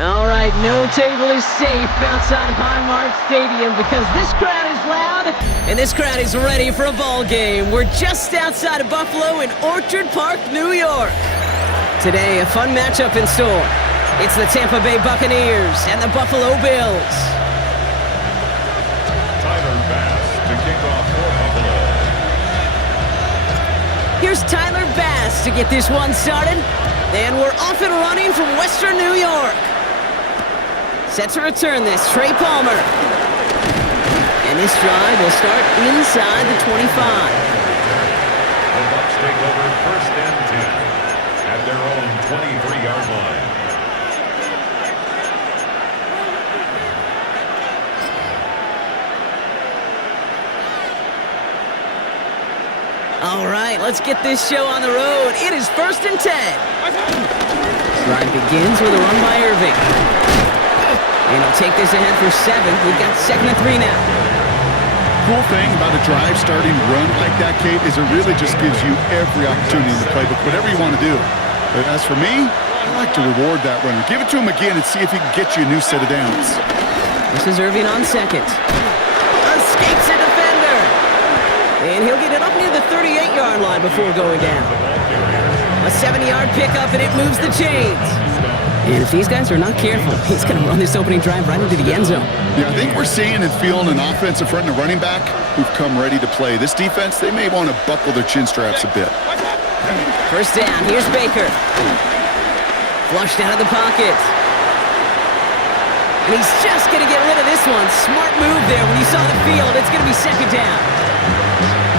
All right, no table is safe outside of Highmark Stadium because this crowd is loud and this crowd is ready for a ball game. We're just outside of Buffalo in Orchard Park, New York. Today, a fun matchup in store. It's the Tampa Bay Buccaneers and the Buffalo Bills. Tyler Bass to kick off for Buffalo. Here's Tyler Bass to get this one started. And we're off and running from Western New York. Set to return this, Trey Palmer. And this drive will start inside the 25. The Bucs take over first and 10 at their own 23-yard line. All right, let's get this show on the road. It is first and 10. Drive begins with a run by Irving. And he'll take this ahead for 7. We've got 2nd and 3 now. Cool thing about a drive starting run like that, Kate, is it really just gives you every opportunity in the playbook, whatever you want to do. But as for me, I like to reward that runner. Give it to him again and see if he can get you a new set of downs. This is Irving on 2nd. Escapes a defender. And he'll get it up near the 38-yard line before going down. A 70-yard pickup, and it moves the chains. And if these guys are not careful, he's going to run this opening drive right into the end zone. Yeah, I think we're seeing and feeling an offensive front and a running back who've come ready to play. This defense, they may want to buckle their chin straps a bit. First down, here's Baker. Flushed out of the pocket. And he's just going to get rid of this one. Smart move there when you saw the field. It's going to be 2nd down.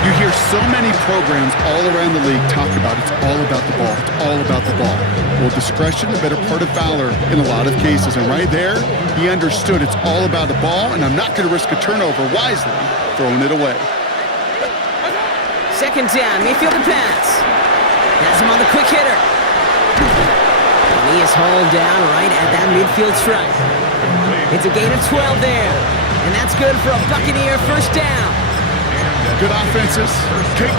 You hear so many programs all around the league talk about it's all about the ball. It's all about the ball. Well, discretion, the better part of valor in a lot of cases. And right there, he understood it's all about the ball, and I'm not going to risk a turnover wisely, throwing it away. 2nd down, Mayfield to pass. Has him on the quick hitter. And he is hauled down right at that midfield stripe. It's a gain of 12 there. And that's good for a Buccaneer first down. Good offenses,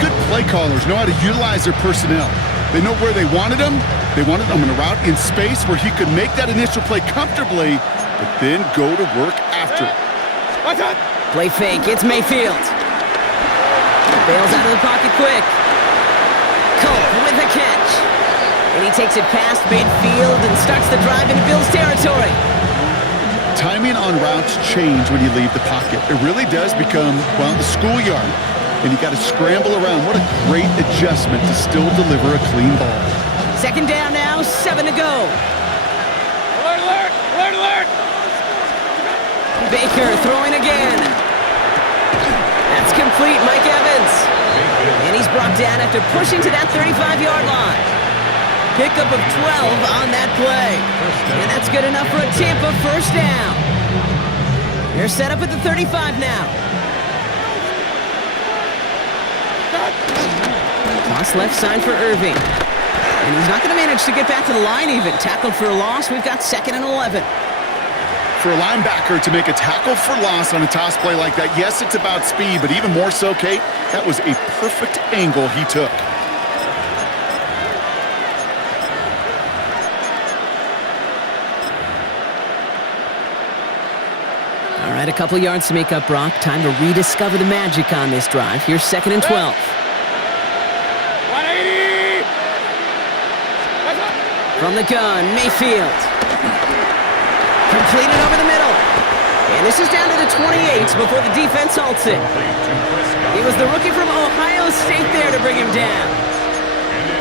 good play callers know how to utilize their personnel. They know where they wanted them. They wanted them in a route in space where he could make that initial play comfortably, but then go to work after. Play fake, it's Mayfield. Bails out of the pocket quick. Cole with a catch. And he takes it past midfield and starts the drive into Bills territory. Timing on routes change when you leave the pocket. It really does become, well, the schoolyard. And you got to scramble around. What a great adjustment to still deliver a clean ball. Second down now, 7 to go. Alert, alert, alert, alert! Baker throwing again. That's complete, Mike Evans. And he's brought down after pushing to that 35-yard line. Pickup of 12 on that play. And that's good enough for a Tampa first down. They're set up at the 35 now. Toss left side for Irving. And he's not going to manage to get back to the line even. Tackled for a loss. We've got 2nd and 11. For a linebacker to make a tackle for loss on a toss play like that, yes, it's about speed, but even more so, Kate, that was a perfect angle he took. All right, a couple yards to make up, Brock. Time to rediscover the magic on this drive. Here's 2nd and 12. 180! From the gun, Mayfield. Completed over the middle. And this is down to the 28 before the defense halts it. It was the rookie from Ohio State there to bring him down.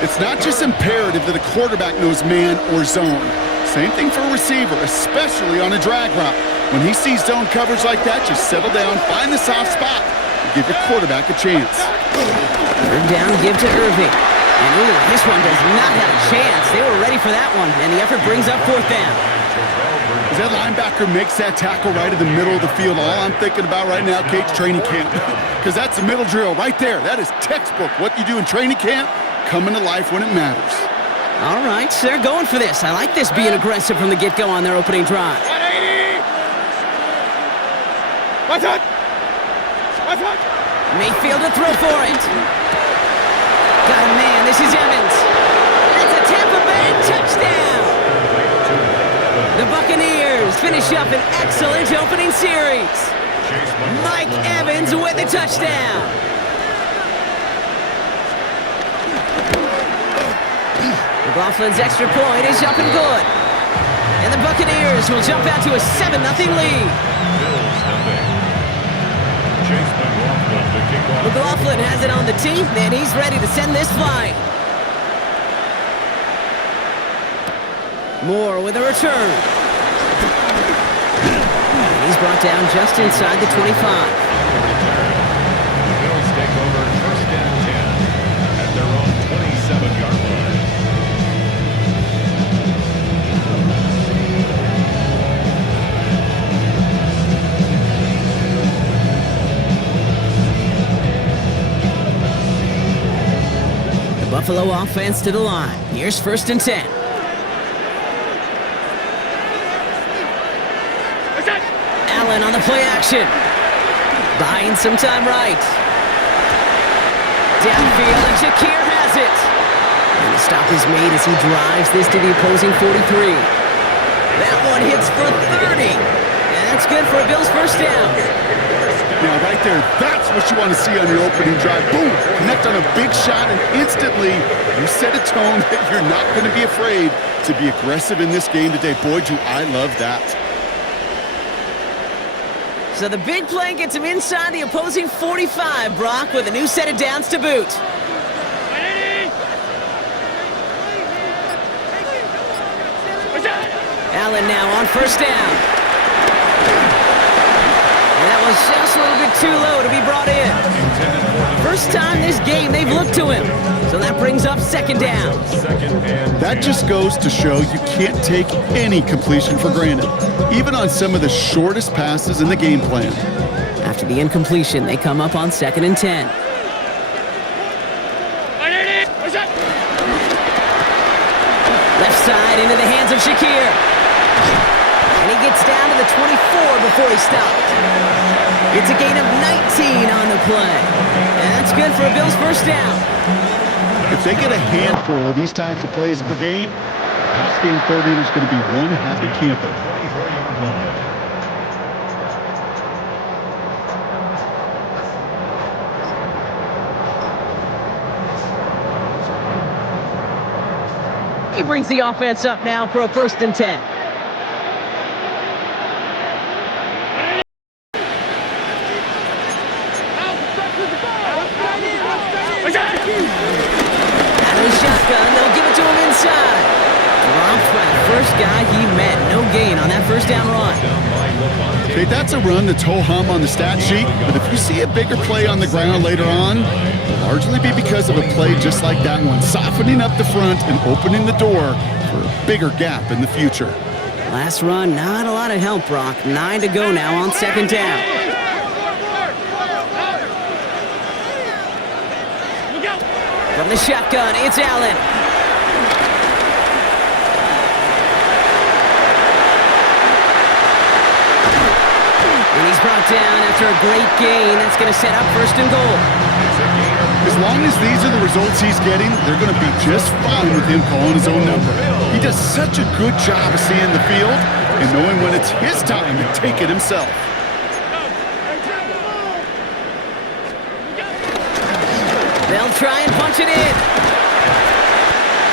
It's not just imperative that a quarterback knows man or zone. Same thing for a receiver, especially on a drag route. When he sees zone coverage like that, just settle down, find the soft spot, and give your quarterback a chance. Third down, give to Irving. And ooh, this one does not have a chance. They were ready for that one, and the effort brings up 4th down. As that linebacker makes that tackle right in the middle of the field, all I'm thinking about right now, Kate's training camp. Because that's the middle drill right there. That is textbook. What you do in training camp, coming to life when it matters. All right, so they're going for this. I like this being aggressive from the get-go on their opening drive. 180! What's up? What's up? Mayfield to throw for it. Got a man. This is Evans. That's a Tampa Bay touchdown. The Buccaneers finish up an excellent opening series. Mike Evans with the touchdown. McLaughlin's extra point is up and good. And the Buccaneers will jump out to a 7-0 lead. McLaughlin has it on the tee, and he's ready to send this flying. Moore with a return. He's brought down just inside the 25. The Bills take over 1st and 10 at their own 27-yard line. The Buffalo offense to the line. Here's 1st and 10. Allen on the play action. Buying some time right. Downfield, and Shakir has it. And the stop is made as he drives this to the opposing 43. That one hits for 30. And that's good for a Bills first down. Yeah, right there, that's what you want to see on your opening drive. Boom! Connect on a big shot, and instantly you set a tone that you're not going to be afraid to be aggressive in this game today. Boy, do I love that. So the big play gets him inside the opposing 45, Brock, with a new set of downs to boot. 180! Allen now on first down. And that was just a little bit too low to be brought in. First time this game they've looked to him. So that brings up 2nd down. That just goes to show you can't take any completion for granted, even on some of the shortest passes in the game plan. After the incompletion, they come up on 2nd and 10. 180! What's up? Left side into the hands of Shakir. And he gets down to the 24 before he stopped. It's a gain of 19 on the play. And that's good for a Bills first down. If they get a handful of these types of plays per game, this game 30 is going to be one happy camper. He brings the offense up now for a 1st and 10. Out of the shotgun, they'll give it to him inside. Dropped by the first guy he met. No gain on that 1st down run. Okay, that's a run that's ho-hum on the stat sheet, but if you see a bigger play on the ground later on, it'll largely be because of a play just like that one, softening up the front and opening the door for a bigger gap in the future. Last run, not a lot of help, Brock. 9 to go now on 2nd down. From the shotgun, it's Allen. And he's brought down after a great gain. That's going to set up 1st and goal. As long as these are the results he's getting, they're going to be just fine with him calling his own number. He does such a good job of seeing the field and knowing when it's his time to take it himself. They'll try and punch it in.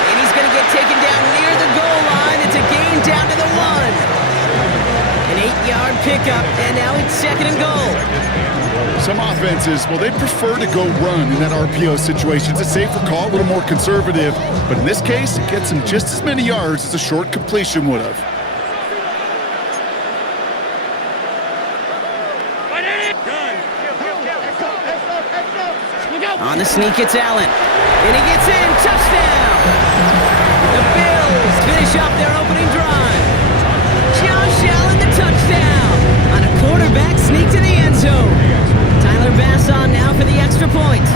And he's going to get taken down near the goal line. It's a gain down to the 1. An 8-yard pickup, and now it's 2nd and goal. Some offenses, well, they prefer to go run in that RPO situation. It's a safer call, a little more conservative. But in this case, it gets him just as many yards as a short completion would have. On the sneak, it's Allen. And he gets in. Touchdown! The Bills finish up their opening drive. Josh Allen, the touchdown! On a quarterback sneak to the end zone. Tyler Bass on now for the extra point.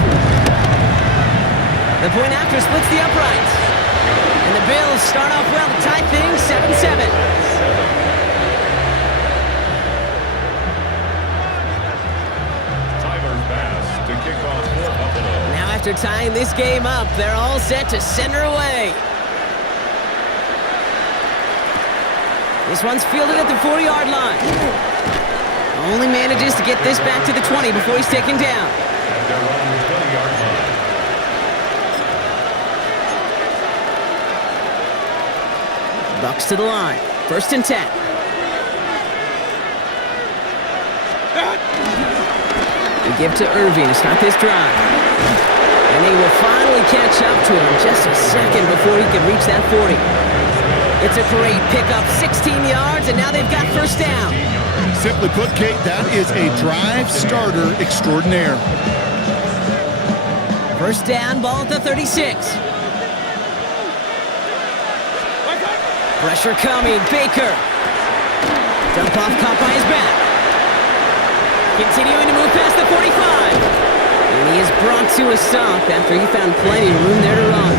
The point after splits the uprights. And the Bills start off well to tie things 7-7. After tying this game up, they're all set to center away. This one's fielded at the 40-yard line. Only manages to get this back to the 20 before he's taken down. Bucks to the line. 1st and 10. We give to Irving to start this drive. And he will finally catch up to him just a second before he can reach that 40. It's a great pickup, 16 yards, and now they've got 1st down. Simply put, Kate, that is a drive starter extraordinaire. 1st down, ball at the 36. Pressure coming, Baker. Dump off caught by his back. Continuing to move past the 45. And he is brought to a stop after he found plenty of room there to run.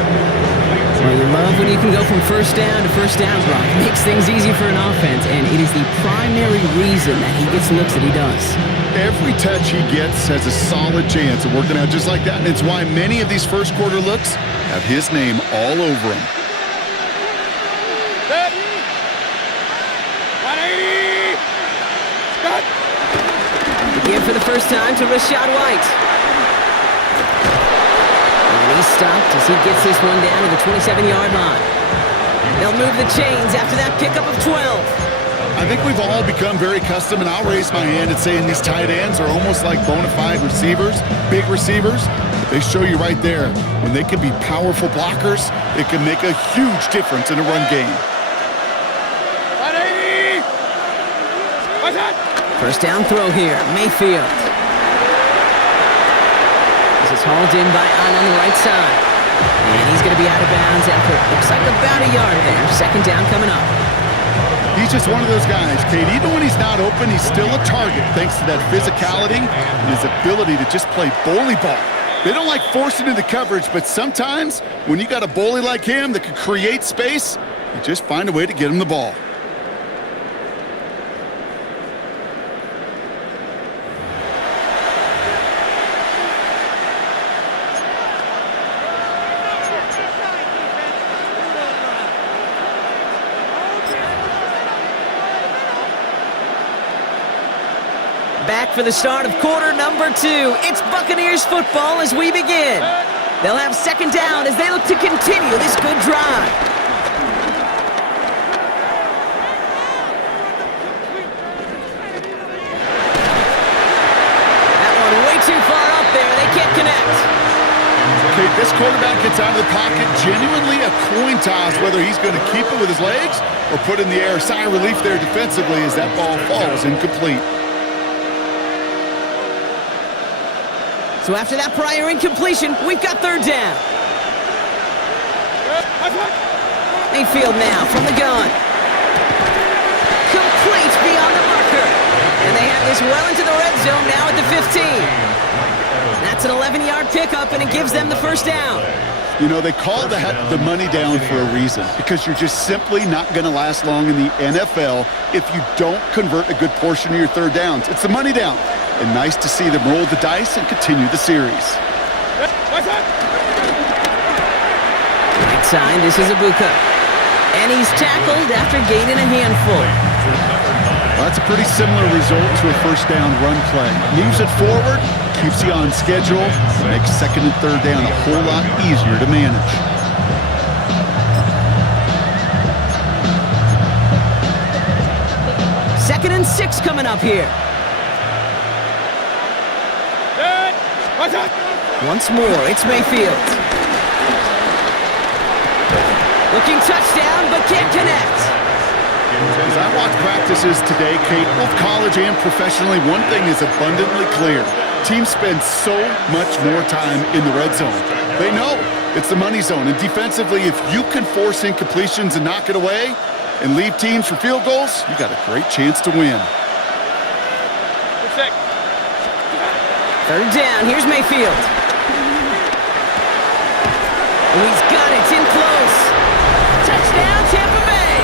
Well, you love when you can go from 1st down to 1st down, Brock. It makes things easy for an offense, and it is the primary reason that he gets the looks that he does. Every touch he gets has a solid chance of working out just like that, and it's why many of these 1st quarter looks have his name all over them. 180! Stop! Again for the 1st time to Rashad White. And he's stopped as he gets this one down to the 27-yard line. They'll move the chains after that pickup of 12. I think we've all become very accustomed, and I'll raise my hand and saying these tight ends are almost like bona fide receivers, big receivers. They show you right there, when they can be powerful blockers, it can make a huge difference in a run game. 180! What's that? 1st down throw here, Mayfield. This is hauled in by on the right side. And he's going to be out of bounds after it looks like about a yard there. 2nd down coming up. He's just one of those guys, Kate. Even when he's not open, he's still a target thanks to that physicality and his ability to just play bully ball. They don't like forcing into coverage, but sometimes when you got a bully like him that can create space, you just find a way to get him the ball. Back for the start of quarter number 2. It's Buccaneers football as we begin. They'll have 2nd down as they look to continue this good drive. quarterback gets out of the pocket, genuinely a coin toss whether he's going to keep it with his legs or put it in the air. Sigh of relief there defensively as that ball falls incomplete. So after that prior incompletion, we've got third down. Mayfield now from the gun. Complete beyond the marker. And they have this well into the red zone now at the 15. That's an 11-yard pickup, and it gives them the first down. You know, they call the money down for a reason, because you're just simply not going to last long in the NFL if you don't convert a good portion of your third downs. It's the money down. And nice to see them roll the dice and continue the series. Right side, this is Ibuka. And he's tackled after gaining a handful. Well, that's a pretty similar result to a first down run play. Moves it forward, keeps you on schedule, makes second and third down a whole lot easier to manage. Second and 6 coming up here. Once more, it's Mayfield. Looking touchdown, but can't connect. As I watch practices today, Kate, both college and professionally, one thing is abundantly clear. Teams spend so much more time in the red zone. They know it's the money zone. And defensively, if you can force incompletions and knock it away and leave teams for field goals, you got a great chance to win. Third down, here's Mayfield. Oh, he's got it, it's in close. Touchdown, Tampa Bay.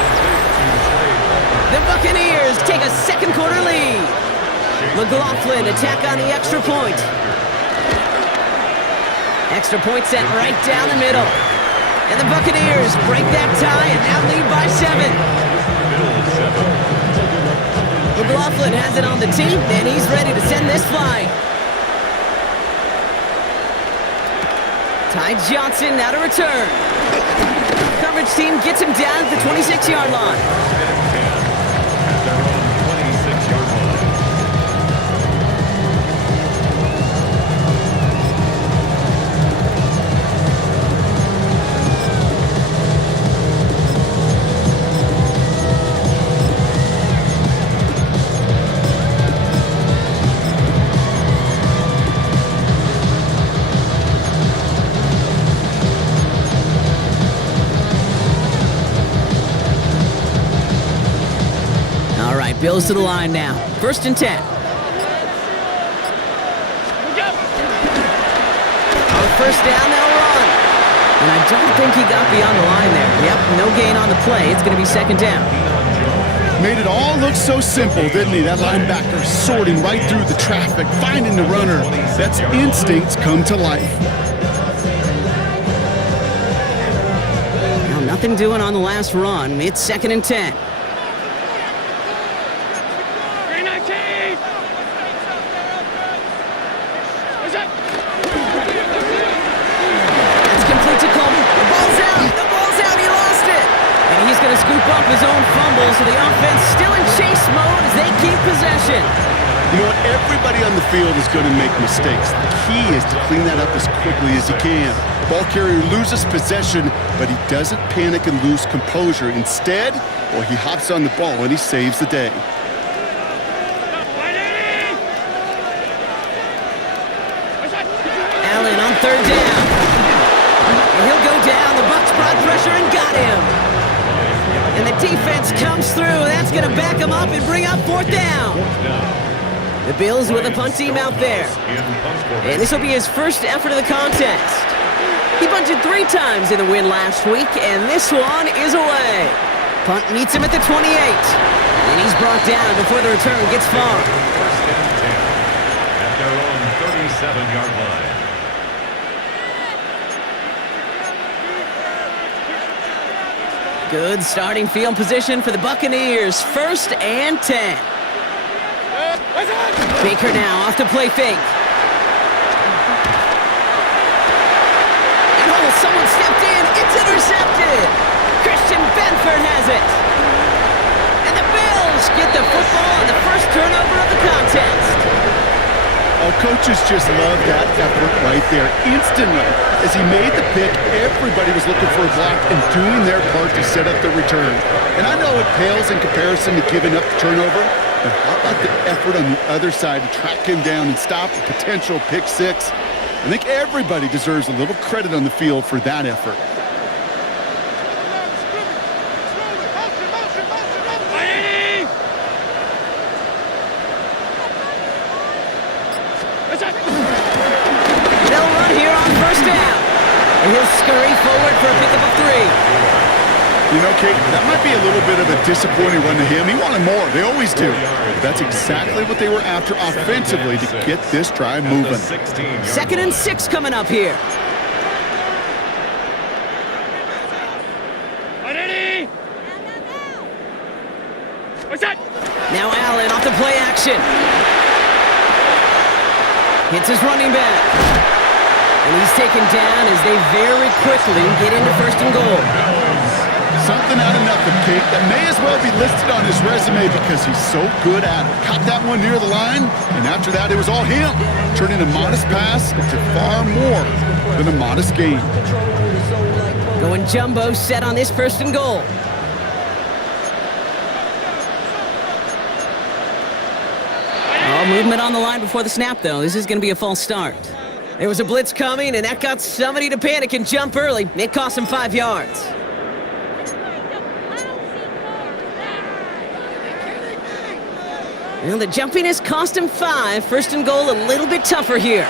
The Buccaneers take a second quarter lead. McLaughlin attack on the extra point. Extra point sent right down the middle. And the Buccaneers break that tie and now lead by 7. McLaughlin has it on the team, and he's ready to send this flying. Ty Johnson now to return. Coverage team gets him down at the 26-yard line. At their own 26-yard line. Bills to the line now. First and 10. On first down, they'll run. And I don't think he got beyond the line there. Yep, no gain on the play. It's going to be second down. Made it all look so simple, didn't he? That linebacker sorting right through the traffic, finding the runner. That's instincts come to life. Now, nothing doing on the last run. It's second and 10. Scoop up his own fumble, so the offense still in chase mode as they keep possession. You know what? Everybody on the field is going to make mistakes. The key is to clean that up as quickly as he can. Ball carrier loses possession, but he doesn't panic and lose composure. Instead, well, he hops on the ball and he saves the day. Allen on third down. And he'll go down. The Bucs brought pressure and got him. And the defense comes through. That's going to back him up and bring up fourth down. The Bills with a punt team out there. And this will be his first effort of the contest. He punted 3 times in the win last week, and this one is away. Punt meets him at the 28. And he's brought down before the return gets far. First and 10 at their own 37-yard line. Good starting field position for the Buccaneers. First and 10. Baker now off to play fake. And oh, someone stepped in. It's intercepted. Christian Benford has it. And the Bills get the football on the first turnover of the contest. Oh, coaches just love that effort right there. Instantly, as he made the pick, everybody was looking for a block and doing their part to set up the return. And I know it pales in comparison to giving up the turnover, but how about the effort on the other side to track him down and stop a potential pick six? I think everybody deserves a little credit on the field for that effort. They'll run here on first down. And he'll scurry forward for a pickup of 3. You know, Kate, that might be a little bit of a disappointing run to him. He wanted more. They always do. That's exactly what they were after offensively to get this drive moving. 2nd and 6 coming up here. Now Allen off the play action. Hits his running back. And he's taken down as they very quickly get into 1st and goal. Something out of nothing, Kate, that may as well be listed on his resume because he's so good at it. Caught that one near the line, and after that, it was all him, turning a modest pass into far more than a modest gain. Going jumbo set on this 1st and goal. Oh, movement on the line before the snap, though. This is going to be a false start. There was a blitz coming, and that got somebody to panic and jump early. It cost him 5 yards. Well, the jumpiness cost him 5. 1st and goal, a little bit tougher here.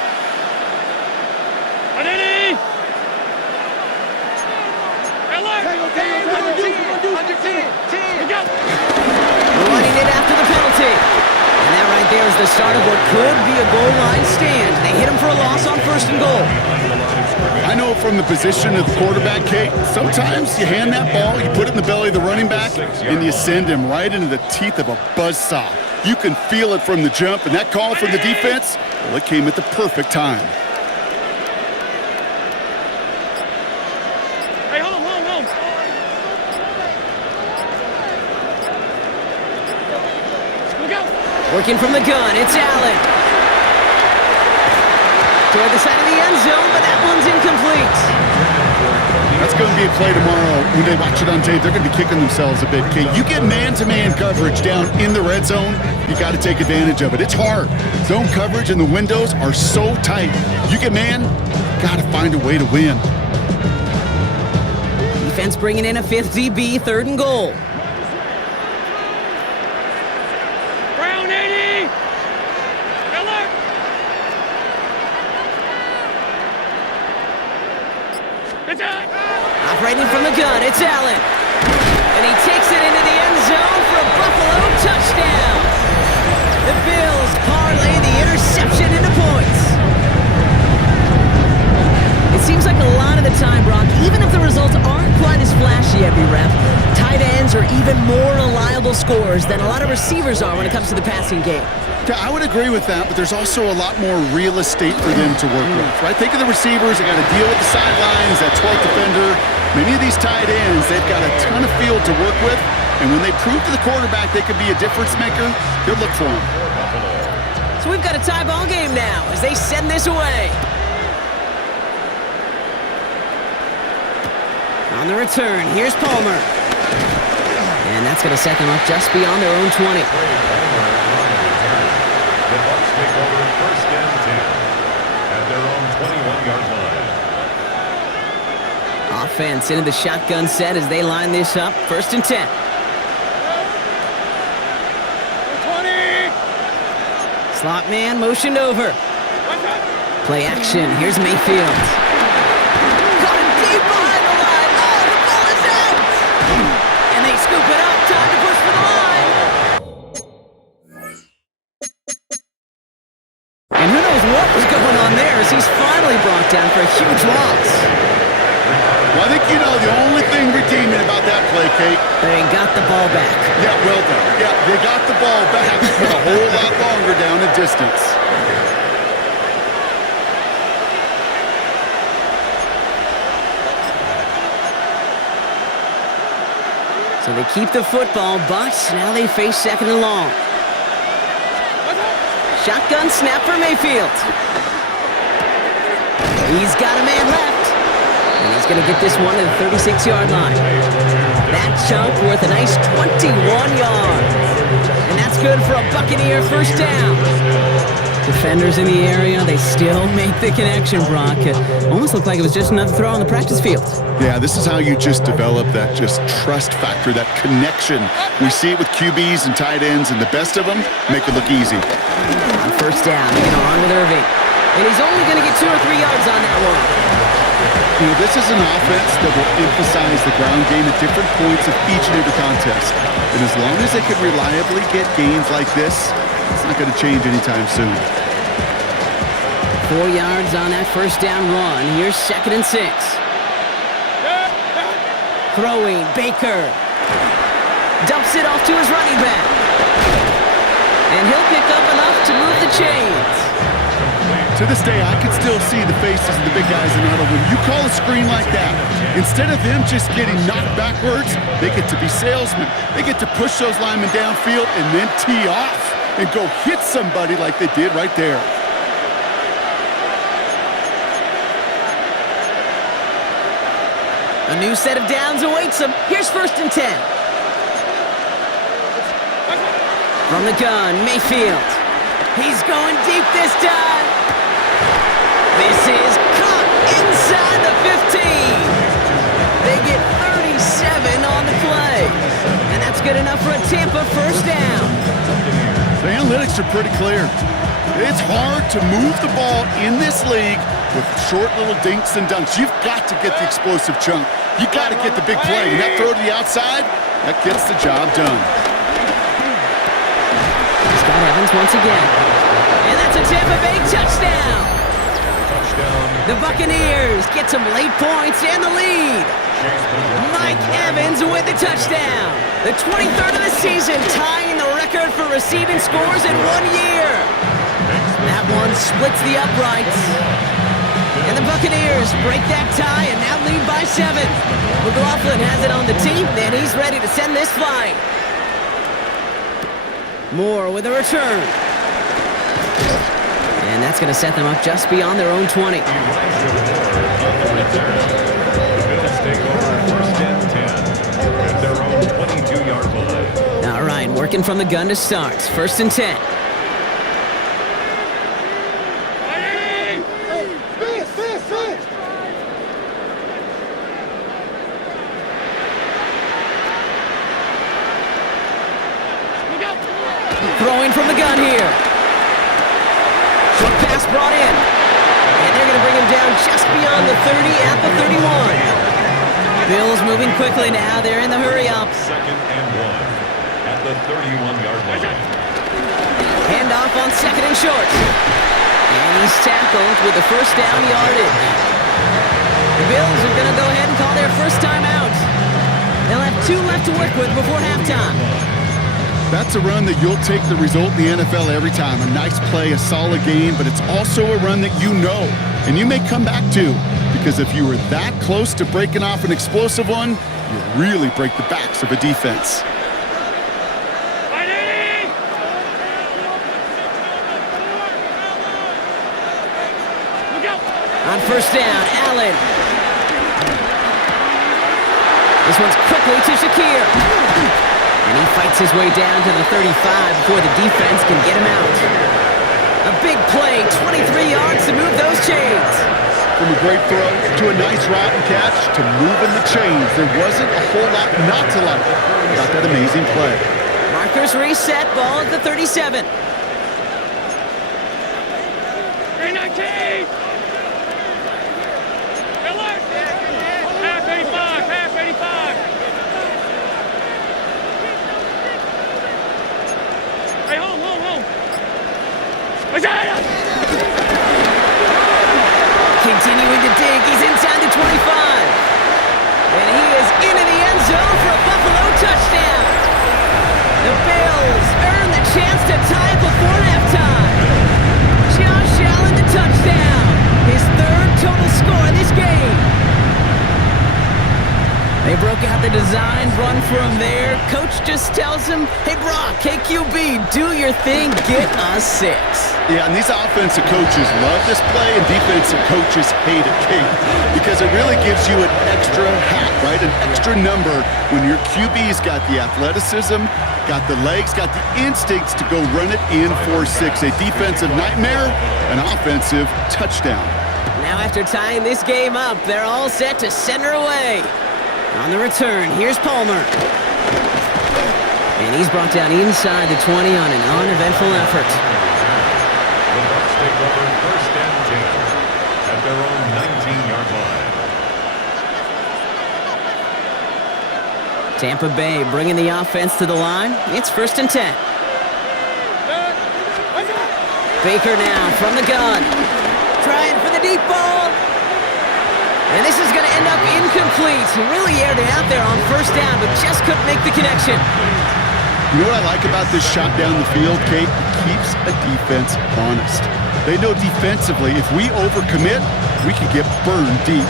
Running it after the penalty. And that right there is the start of what could be a goal line stand. They hit him for a loss on 1st and goal. I know from the position of the quarterback, Kate, sometimes you hand that ball, you put it in the belly of the running back, and you send him right into the teeth of a buzzsaw. You can feel it from the jump, and that call from the defense, well, it came at the perfect time. Hey, hold on. Working from the gun, it's Allen. Toward the side of the end zone, but that one's incomplete. That's going to be a play tomorrow. When they watch it on tape, they're going to be kicking themselves a bit, Kate. You get man-to-man coverage down in the red zone, you got to take advantage of it. It's hard. Zone coverage and the windows are so tight. You get man, got to find a way to win. Defense bringing in a 5th DB, 3rd and goal. Operating from the gun, it's Allen. And he takes it into the end zone for a Buffalo touchdown. The Bills parlay the interception into points. It seems like a lot of the time, Brock, even if the results aren't quite as flashy every rep, tight ends are even more reliable scorers than a lot of receivers are when it comes to the passing game. Yeah, I would agree with that, but there's also a lot more real estate for them to work with, right? Think of the receivers. They got to deal with the sidelines, that 12th defender. Many of these tight ends, they've got a ton of field to work with, and when they prove to the quarterback they could be a difference maker, they'll look for him. So we've got a tie ball game now as they send this away. On the return, here's Palmer. And that's going to set them up just beyond their own 20. The Bucs take over 1st and 10 at their own 21-yard line. Offense into the shotgun set as they line this up. 1st and 10. 20. Slot man motioned over. Play action. Here's Mayfield. Got it deep behind the line. Oh, the ball is out. And they scoop it up. Time to push for the line. And who knows what was going on there as he's finally brought down for a huge loss. Well, I think you know the only thing redeeming about that play, Kate. They got the ball back. Yeah, well done. Yeah, they got the ball back, but a whole lot longer down the distance. So they keep the football, but now they face 2nd and long. Shotgun snap for Mayfield. He's got a man left. And he's going to get this one to the 36-yard line. That chunk worth a nice 21 yards. And that's good for a Buccaneer first down. Defenders in the area, they still make the connection, Brock. It almost looked like it was just another throw on the practice field. Yeah, this is how you just develop that just trust factor, that connection. We see it with QBs and tight ends, and the best of them make it look easy. On first down, they're going to run with Irving. And he's only going to get 2 or 3 yards on that one. You know, this is an offense that will emphasize the ground game at different points of each and every contest. And as long as they can reliably get gains like this, it's not going to change anytime soon. 4 yards on that first down run. Here's 2nd and 6. Throwing, Baker. Dumps it off to his running back. And he'll pick up enough to move the chains. To this day, I can still see the faces of the big guys in the huddle. When you call a screen like that, instead of them just getting knocked backwards, they get to be salesmen. They get to push those linemen downfield and then tee off and go hit somebody like they did right there. A new set of downs awaits him. Here's 1st and 10. From the gun, Mayfield. He's going deep this time. This is caught inside the 15. They get 37 on the play. And that's good enough for a Tampa first down. The analytics are pretty clear. It's hard to move the ball in this league with short little dinks and dunks. You've got to get the explosive chunk. You got to get the big play. And that throw to the outside, that gets the job done. He's got Evans once again. And that's a Tampa Bay touchdown. The Buccaneers get some late points and the lead. Mike Evans with the touchdown. The 23rd of the season, tying the record for receiving scores in 1 year. That one splits the uprights. And the Buccaneers break that tie and now lead by 7. McLaughlin has it on the tee, and he's ready to send this flying. Moore with a return. And that's going to set them up just beyond their own 20. The Bills take over 1st and 10 at their own 22-yard line. All right, working from the gun to start. 1st and 10. Throwing from the gun here. Short pass brought in. And they're going to bring him down just beyond the 30 at the 31. Bills moving quickly now. They're in the hurry-up. 2nd and 1 at the 31-yard line. Handoff on 2nd and short. And he's tackled with the first down yardage. The Bills are going to go ahead and call their first time out. They'll have 2 left to work with before halftime. That's a run that you'll take the result in the NFL every time. A nice play, a solid game, but it's also a run that you know and you may come back to, because if you were that close to breaking off an explosive one, you really break the backs of a defense. On first down, Allen. This one's quickly to Shakir. And he fights his way down to the 35 before the defense can get him out. A big play, 23 yards to move those chains. From a great throw to a nice route and catch to moving the chains, there wasn't a whole lot not to like about that amazing play. Markers reset, ball at the 37. 319! Half 85, half 85. Hey, home. Continuing to dig, he's inside the 25. And he is into the end zone for a Buffalo touchdown. The Bills earn the chance to tie it before halftime. Josh Allen the touchdown. His 3rd total score in this game. They broke out the design run for him there. Coach just tells him, hey, Brock, KQB, do your thing, get us 6. Yeah, and these offensive coaches love this play, and defensive coaches hate it, Kate, because it really gives you an extra hat, right? An extra number when your QB's got the athleticism, got the legs, got the instincts to go run it in for 6. A defensive nightmare, an offensive touchdown. Now after tying this game up, they're all set to center away. On the return, here's Palmer. And he's brought down inside the 20 on an uneventful effort. The Bucs take over first and 10 at their own 19-yard line. Tampa Bay bringing the offense to the line. It's first and 10. Baker now from the gun. Trying for the deep ball. And this is going to end up incomplete. He really aired it out there on first down, but just couldn't make the connection. You know what I like about this shot down the field, Kate? It keeps a defense honest. They know defensively, if we overcommit, we can get burned deep.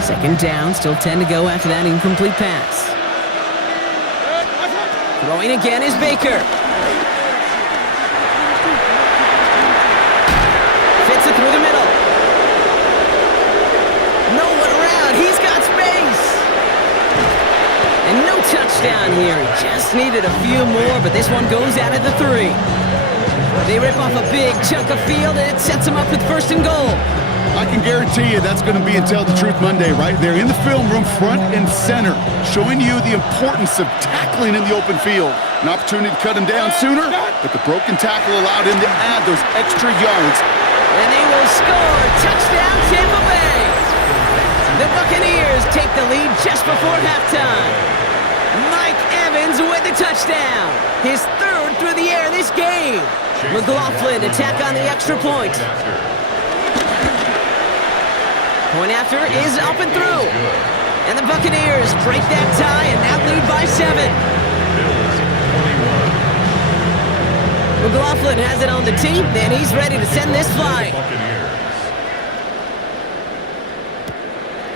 Second down, still 10 to go after that incomplete pass. Throwing again is Baker. Fits it through the middle. No one around. He's got space. And no touchdown here. He just needed a few more, but this one goes out at the 3. They rip off a big chunk of field, and it sets them up with first and goal. I can guarantee you that's going to be in Tell the Truth Monday right there in the film room, front and center, showing you the importance of tackling in the open field. An opportunity to cut him down sooner, but the broken tackle allowed him to add those extra yards. And they will score. Touchdown, Tampa Bay. The Buccaneers take the lead just before halftime. Mike Evans with the touchdown. His 3rd through the air this game. McLaughlin to tack on the extra point. Point after is up and through. And the Buccaneers break that tie and now lead by 7. McLaughlin has it on the tee, and he's ready to send this flying.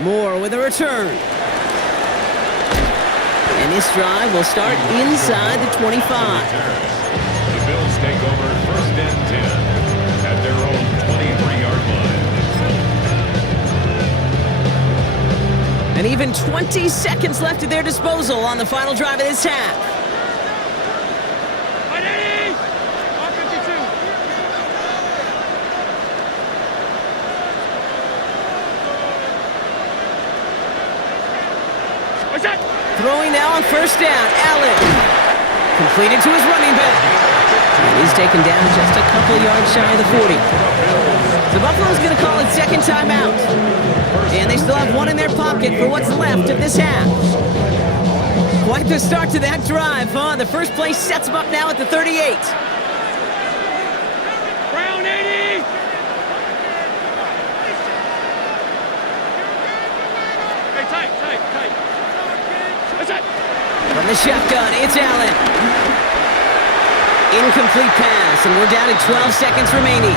Moore with a return. And this drive will start inside the 25. The Bills take over first and 10 at their own 23-yard line. And even 20 seconds left at their disposal on the final drive of this half. Throwing now on first down, Allen. Completed to his running back. And he's taken down just a couple yards shy of the 40. So Buffalo's going to call it second timeout. And they still have one in their pocket for what's left of this half. Quite the start to that drive, huh? The first play sets them up now at the 38. Brown 80. Hey, tight. From the shotgun, it's Allen. Incomplete pass, and we're down to 12 seconds remaining.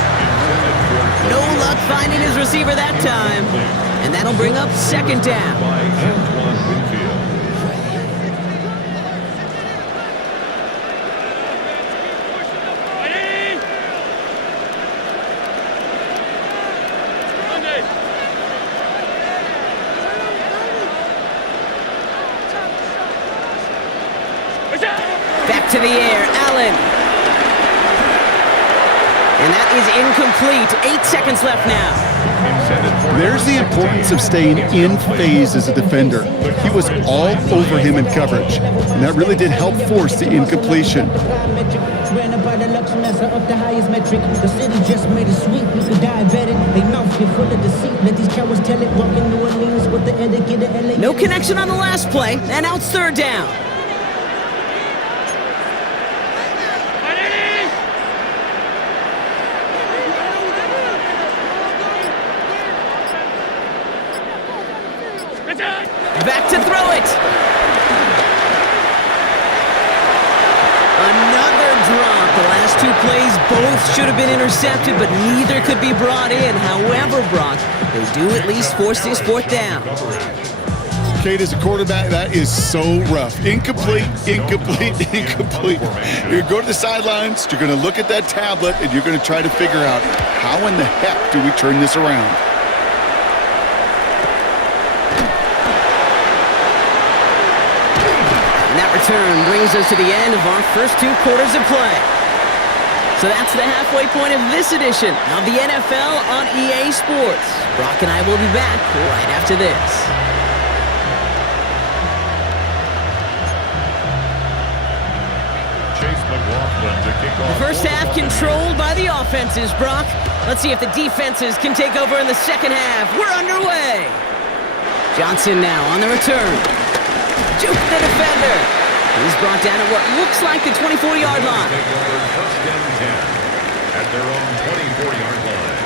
No luck finding his receiver that time. And that'll bring up second down. Back to the air, Allen. And that is incomplete. 8 seconds left now. There's the importance of staying in phase as a defender. He was all over him in coverage, and that really did help force the incompletion. No connection on the last play, and now it's third down. Back to throw it. Another drop. The last 2 plays. Both should have been intercepted, but neither could be brought in. However, Brock, they do at least force this fourth down. Kate, as a quarterback, that is so rough. Incomplete, incomplete, incomplete. You're going to go to the sidelines, you're going to look at that tablet, and you're going to try to figure out how in the heck do we turn this around. Return brings us to the end of our first 2 quarters of play. So that's the halfway point of this edition of the NFL on EA Sports. Brock and I will be back right after this. The first half controlled by the offenses, Brock. Let's see if the defenses can take over in the second half. We're underway. Johnson now on the return. Juke the defender. He's brought down at what looks like the 24-yard line. First and 10 at their own 24-yard line.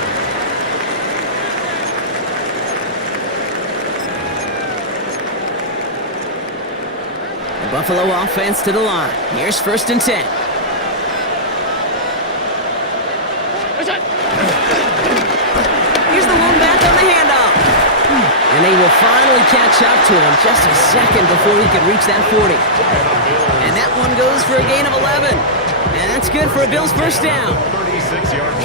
The Buffalo offense to the line. Here's first and 10. Here's the lone back on the handoff. And they will finally catch up to him just a second before he could reach that 40. And that one goes for a gain of 11. And that's good for a Bills first down.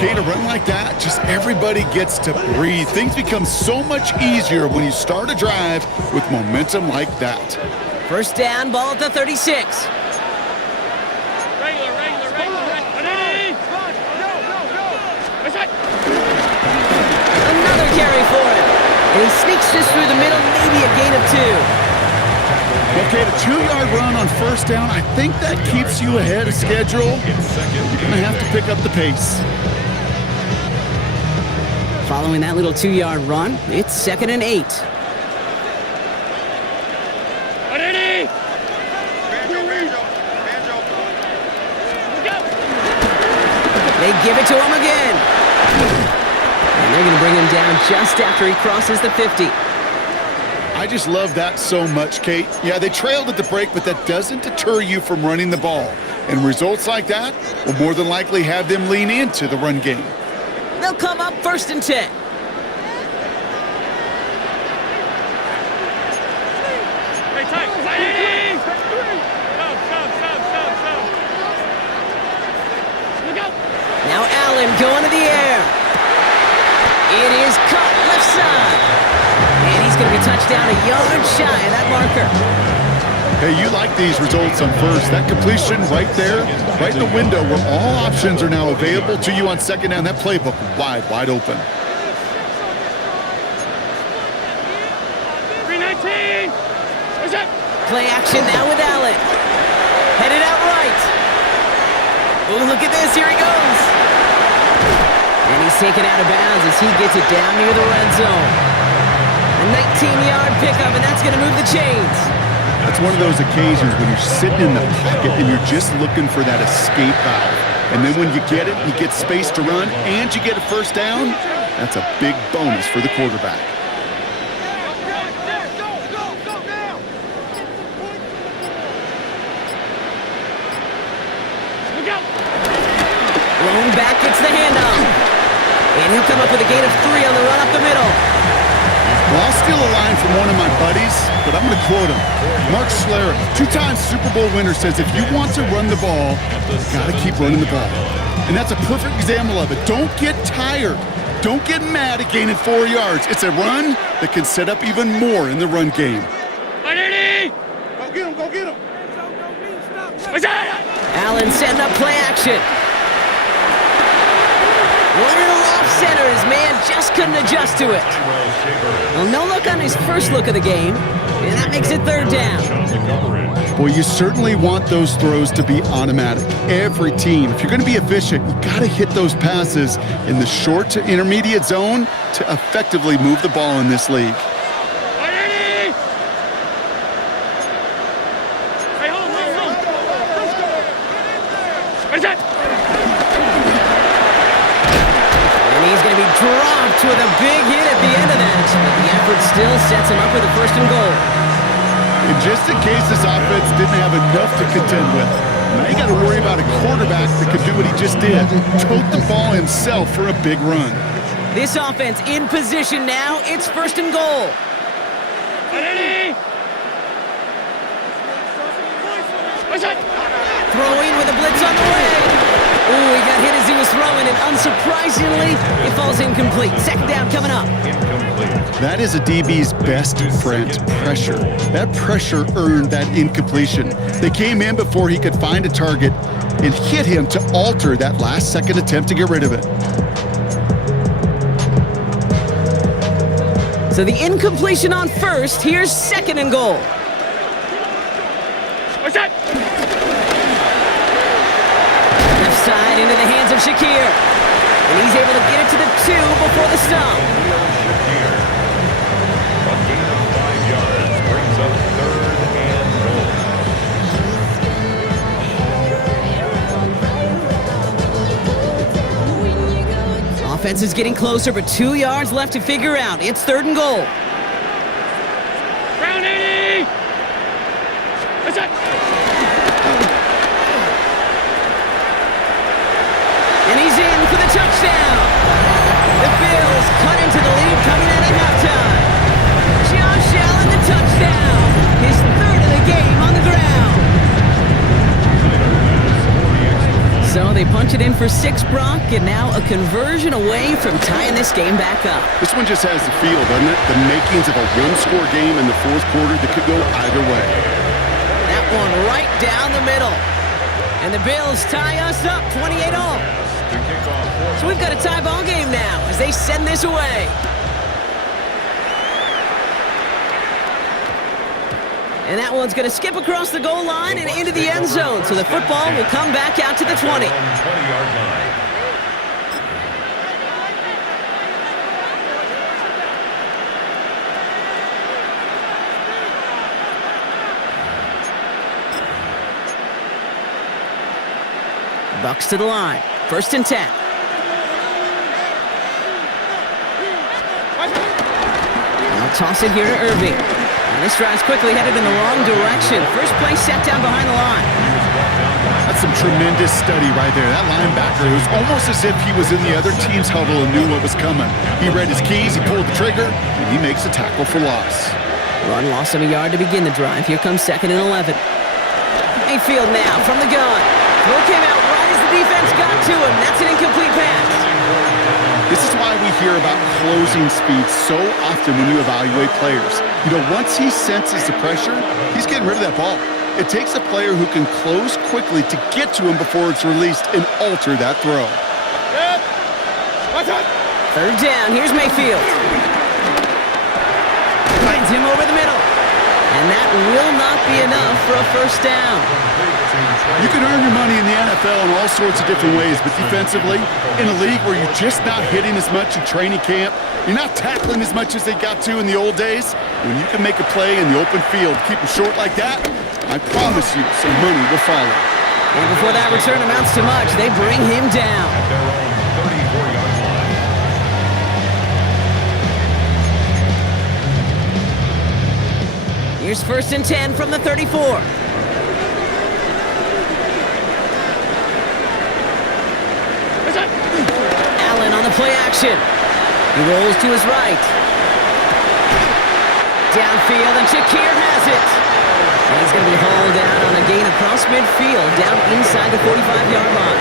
Kate, a run like that, just everybody gets to breathe. Things become so much easier when you start a drive with momentum like that. First down, ball at the 36. Another carry for him. And he sneaks this through the middle, maybe a gain of 2. Okay, the 2-yard run on first down, I think that keeps you ahead of schedule. You're going to have to pick up the pace. Following that little 2-yard run, it's second and 8. They give it to him again. And they're going to bring him down just after he crosses the 50. I just love that so much, Kate. Yeah, they trailed at the break, but that doesn't deter you from running the ball. And results like that will more than likely have them lean into the run game. They'll come up first and 10. Now Allen going to the air. It is cut left side. And he's going to be touched down a yard shy of that marker. Hey, you like these results on first. That completion right there, right in the window where all options are now available to you on second down. That playbook wide open. 319. Play action now with Allen. Headed out right. Oh, look at this. Here he goes. And he's taken out of bounds as he gets it down near the red zone. A 19-yard pickup, and that's going to move the chains. That's one of those occasions when you're sitting in the pocket and you're just looking for that escape valve. And then when you get it, you get space to run, and you get a first down, that's a big bonus for the quarterback. Lone back gets the handoff. And he'll come up with a gain of 3 on the run up the middle. Well, I'll steal a line from one of my buddies, but I'm going to quote him. Mark Schlereth, 2-time Super Bowl winner, says if you want to run the ball, you got to keep running the ball. And that's a perfect example of it. Don't get tired. Don't get mad at gaining 4 yards. It's a run that can set up even more in the run game. Go get him, go get him. Allen setting up play action. A little off center. His man just couldn't adjust to it. Well, no look on his first look of the game, and that makes it third down. Boy, you certainly want those throws to be automatic. Every team, if you're going to be efficient, you got to hit those passes in the short to intermediate zone to effectively move the ball in this league. Dropped with a big hit at the end of that. But the effort still sets him up with a first and goal. And just in case this offense didn't have enough to contend with, Now you got to worry about a quarterback that could do what he just did, tote the ball himself for a big run. This offense in position now. It's 1st and goal. Throwing with a blitz on the way. Ooh, he got hit as he was throwing, and unsurprisingly, it falls incomplete. 2nd down coming up. That is a DB's best friend, pressure. That pressure earned that incompletion. They came in before he could find a target and hit him to alter that last-second attempt to get rid of it. So the incompletion on 1st. Here's 2nd and goal. What's that? Left side into the hands of Shakir. And he's able to get it to the 2 before the stop. A gain of 5 yards brings up 3rd and goal. Offense is getting closer, but 2 yards left to figure out. It's 3rd and goal. Round 80! What's that? And he's in for the touchdown. The Bills cut into the lead coming out at halftime. Josh Allen, the touchdown. His 3rd of the game on the ground. So they punch it in for 6, Brock, and now a conversion away from tying this game back up. This one just has the feel, doesn't it? The makings of a one-score game in the 4th quarter that could go either way. That one right down the middle. And the Bills tie us up 28-all. So we've got a tie ball game now as they send this away. And that one's going to skip across the goal line and into the end zone. So the football will come back out to the 20. 20-yard line. Bucks to the line. 1st and 10. They'll toss it here to Irving. And this drive's quickly headed in the wrong direction. First play set down behind the line. That's some tremendous study right there. That linebacker, it was almost as if he was in the other team's huddle and knew what was coming. He read his keys, he pulled the trigger, and he makes a tackle for loss. Run loss of a yard to begin the drive. Here comes 2nd and 11. Mayfield now from the gun. Throw came out right as the defense got to him. That's an incomplete pass. This is why we hear about closing speed so often when you evaluate players. You know, once he senses the pressure, he's getting rid of that ball. It takes a player who can close quickly to get to him before it's released and alter that throw. Yep. What's that? 3rd down. Here's Mayfield. Finds him over the middle. And that will not be enough for a 1st down. You can earn your money in the NFL in all sorts of different ways, but defensively, in a league where you're just not hitting as much in training camp, you're not tackling as much as they got to in the old days, when you can make a play in the open field, keep them short like that, I promise you some money will follow. And before that return amounts to much, they bring him down. At their own 34-yard line. Here's 1st and 10 from the 34. Allen on the play action. He rolls to his right. Downfield, and Shakir has it. And he's going to be hauled down on a gain across midfield, down inside the 45-yard line.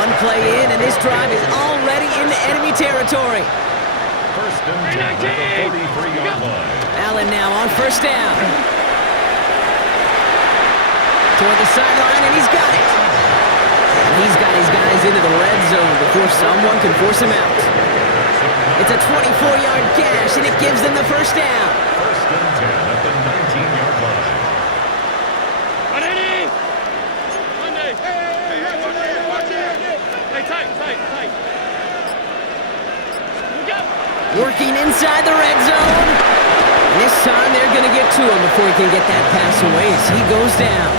One play in, and this drive is already into enemy territory. 1st and 10 at the 43-yard line. Allen now on 1st down. Toward the sideline, and he's got it. And he's got his guys into the red zone before someone can force him out. It's a 24-yard gash, and it gives them the 1st down. 1st and 10 at the 19-yard line. Working inside the red zone. And this time they're going to get to him before he can get that pass away as he goes down.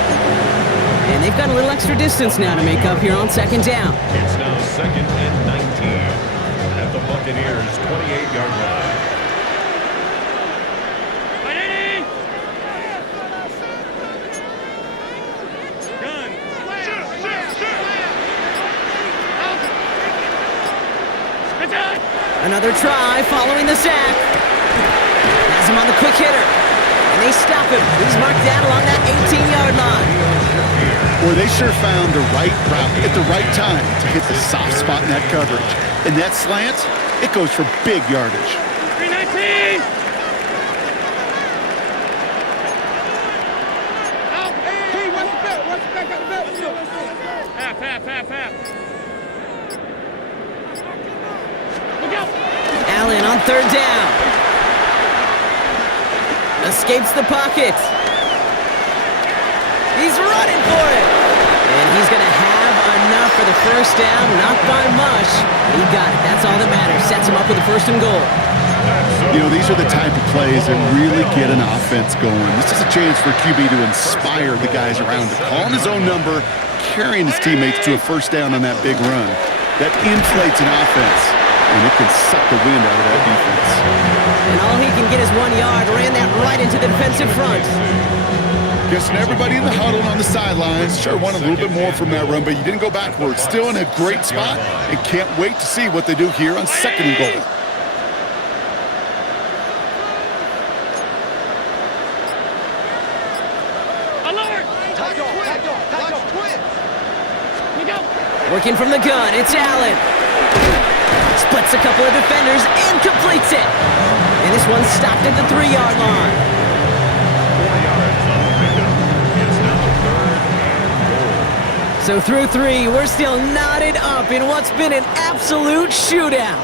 And they've got a little extra distance now to make up here on 2nd down. It's now 2nd and 19 at the Buccaneers' 28-yard line. Gun. Another try following the sack. Has him on the quick hitter. And they stop him. He's marked down along that 18-yard line. Boy, they sure found the right route at the right time to hit the soft spot in that coverage. And that slant, it goes for big yardage. 319! Out! Hey, what's the bet? What's the bet? Got the bet? Half. Look out! Allen on third down. Escapes the pocket. He's running for it. And he's going to have enough for the first down. Not by much. He got it. That's all that matters. Sets him up with a 1st and goal. You know, these are the type of plays that really get an offense going. This is a chance for QB to inspire the guys around him. Calling his own number, carrying his teammates to a 1st down on that big run. That inflates an offense, and it can suck the wind out of that defense. And all he can get is 1 yard. Ran that right into the defensive front. Guessing everybody in the huddle and on the sidelines sure wanted a little bit more from that run, but you didn't go backwards. Still in a great spot, and can't wait to see what they do here on 2nd and goal. Alert! Look out! Working from the gun, it's Allen. Splits a couple of defenders and completes it. And this one's stopped at the 3-yard line. 4 yards on the pickup. It's now 3rd and goal. So through 3, we're still knotted up in what's been an absolute shootout.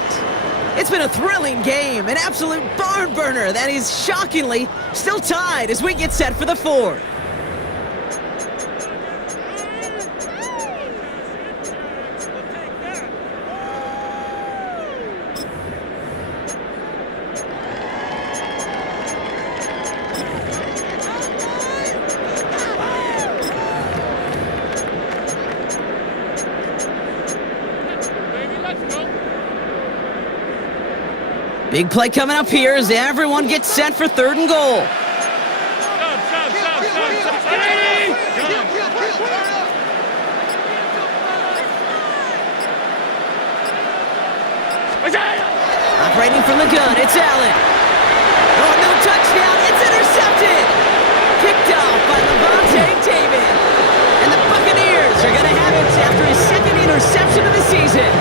It's been a thrilling game, an absolute barn burner that is shockingly still tied as we get set for the 4th. Big play coming up here as everyone gets set for 3rd and goal. Stop. Hey! Operating from the gun, it's Allen. Oh, no touchdown, it's intercepted. Picked off by Levante David. And the Buccaneers are going to have it after his 2nd interception of the season.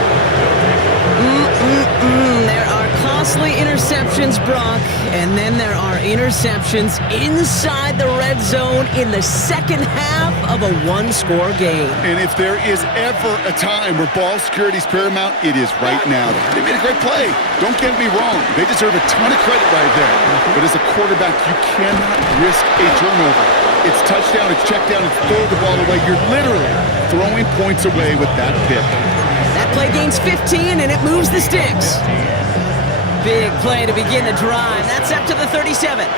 There are costly interceptions, Brock, and then there are interceptions inside the red zone in the 2nd half of a 1-score game. And if there is ever a time where ball security is paramount, it is right now. They made a great play. Don't get me wrong. They deserve a ton of credit right there. But as a quarterback, you cannot risk a turnover. It's touchdown, it's check down, it's throw the ball away. You're literally throwing points away with that pick. That play gains 15, and it moves the sticks. Big play to begin the drive. That's up to the 37.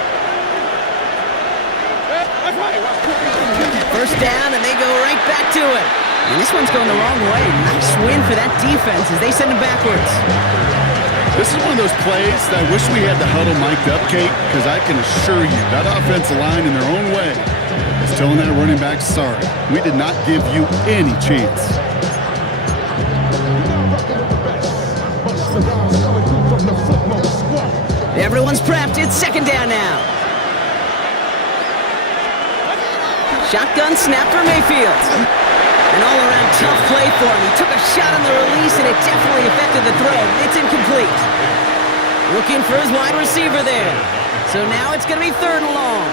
1st down, and they go right back to it. And this one's going the wrong way. Nice win for that defense as they send it backwards. This is one of those plays that I wish we had the huddle mic'd up, Kate, because I can assure you that offensive line in their own way is telling that running back, sorry, we did not give you any chance. Everyone's prepped. It's 2nd down now. Shotgun snap for Mayfield. An all-around tough play for him. He took a shot on the release, and it definitely affected the throw. It's incomplete. Looking for his wide receiver there. So now it's going to be 3rd and long.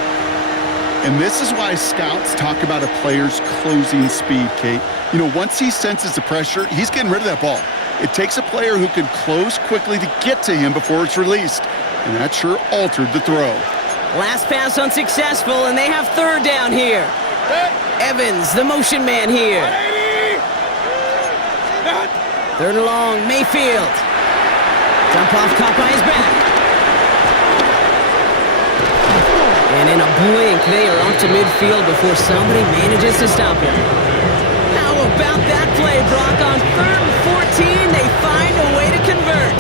And this is why scouts talk about a player's closing speed, Kate. You know, once he senses the pressure, he's getting rid of that ball. It takes a player who can close quickly to get to him before it's released. And that sure altered the throw. Last pass unsuccessful, and they have 3rd down here. Evans, the motion man here. 3rd and long, Mayfield. Dump off caught by his back. And in a blink, they are off to midfield before somebody manages to stop him. How about that play, Brock? On 3rd and 14, they find a way to convert.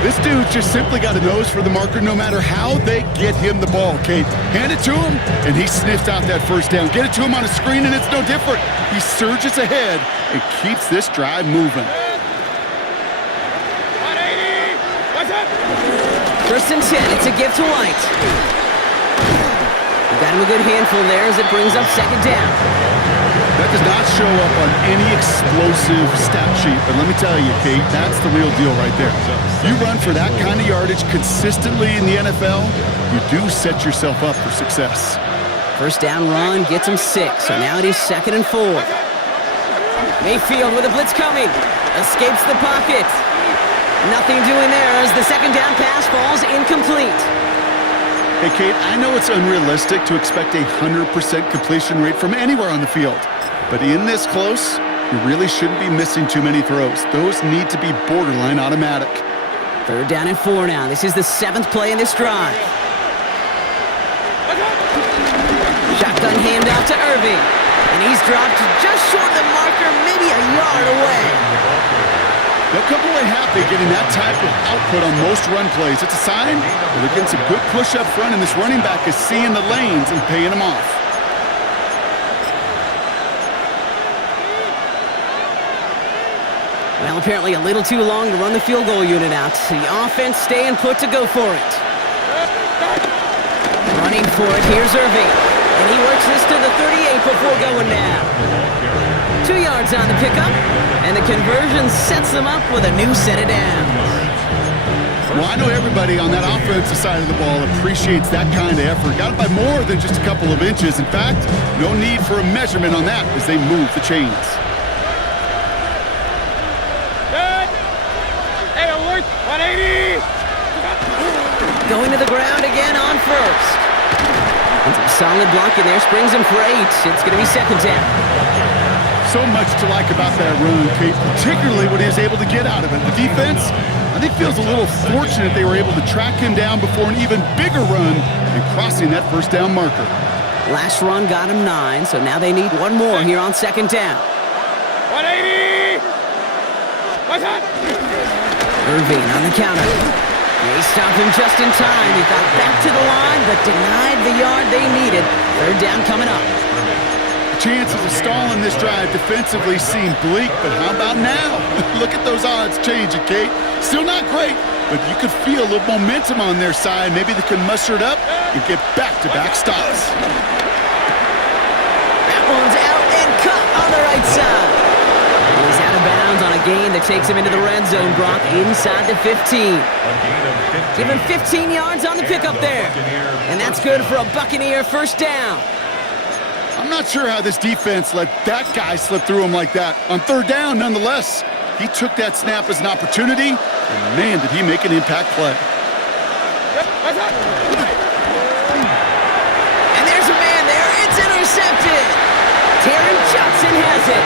This dude just simply got a nose for the marker no matter how they get him the ball, Kate. Hand it to him, and he sniffs out that 1st down. Get it to him on a screen, and it's no different. He surges ahead and keeps this drive moving. First and 10, it's a gift to White. Got him a good handful there as it brings up second down. That does not show up on any explosive stat sheet, but let me tell you, Kate, that's the real deal right there. You run for that kind of yardage consistently in the NFL, you do set yourself up for success. First down run gets him 6, so now it is 2nd and 4. Mayfield with a blitz coming. Escapes the pocket. Nothing doing there as the second down pass falls incomplete. Hey, Kate, I know it's unrealistic to expect a 100% completion rate from anywhere on the field. But in this close, you really shouldn't be missing too many throws. Those need to be borderline automatic. 3rd down and 4 now. This is the 7th play in this drive. Shotgun handoff to Irving. And he's dropped just short of the marker, maybe a yard away. They'll come away happy getting that type of output on most run plays. It's a sign that they're getting some good push up front, and this running back is seeing the lanes and paying them off. Well, apparently a little too long to run the field goal unit out. The offense staying put to go for it. Running for it, here's Irving. And he works this to the 38 before going down. 2 yards on the pickup, and the conversion sets them up with a new set of downs. Well, I know everybody on that offensive side of the ball appreciates that kind of effort. Got it by more than just a couple of inches. In fact, no need for a measurement on that as they move the chains. Good. Hey, it worked. 180. Going to the ground again on first. And some solid blocking there, springs him for 8. It's going to be second down. So much to like about that run, Kate, particularly what he was able to get out of it. The defense, I think, feels a little fortunate they were able to track him down before an even bigger run and crossing that first down marker. Last run got him 9, so now they need one more here on second down. 180. What's that? Irving on the counter. They stopped him just in time. He got back to the line, but denied the yard they needed. 3rd down coming up. Chances of stalling this drive defensively seem bleak, but how about now? Look at those odds changing, Kate. Still not great, but you could feel a little momentum on their side. Maybe they can muster it up and get back-to-back stops. That one's out and cut on the right side. He's out of bounds on a gain that takes him into the red zone, Brock, inside the 15. Give him 15 yards on the pickup there. And that's good for a Buccaneer first down. I'm not sure how this defense let that guy slip through him like that. On 3rd down, nonetheless, he took that snap as an opportunity, and man, did he make an impact play. And there's a man there. It's intercepted. Taron Johnson has it.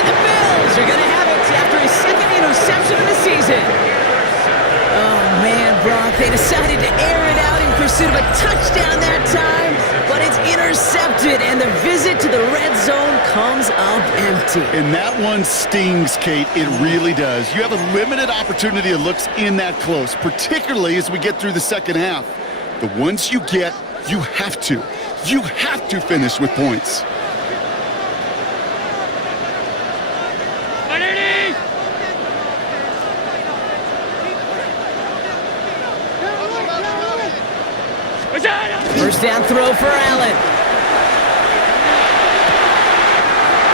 And the Bills are going to have it after his 2nd interception of the season. Oh, man, Brock, they decided to air it out in pursuit of a touchdown that time, but it's intercepted, and the visit to the red zone comes up empty. And that one stings, Kate. It really does. You have a limited opportunity of looks in that close, particularly as we get through the second half. The ones you get, you have to finish with points. 180. First down throw for Allen.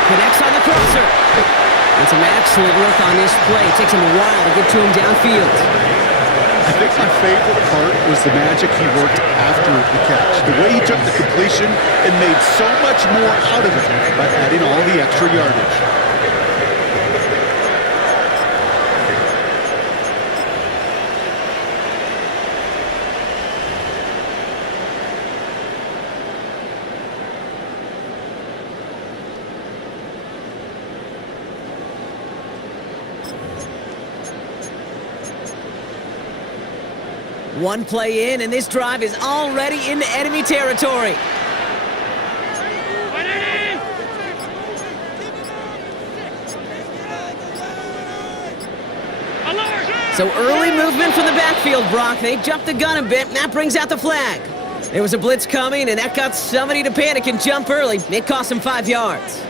Connects on the crosser. And some excellent work on this play. It takes him a while to get to him downfield. I think my favorite part was the magic he worked after the catch. The way he took the completion and made so much more out of it by adding all the extra yardage. One play in, and this drive is already into enemy territory. So early movement from the backfield, Brock. They jumped the gun a bit, and that brings out the flag. There was a blitz coming, and that got somebody to panic and jump early. It cost him 5 yards.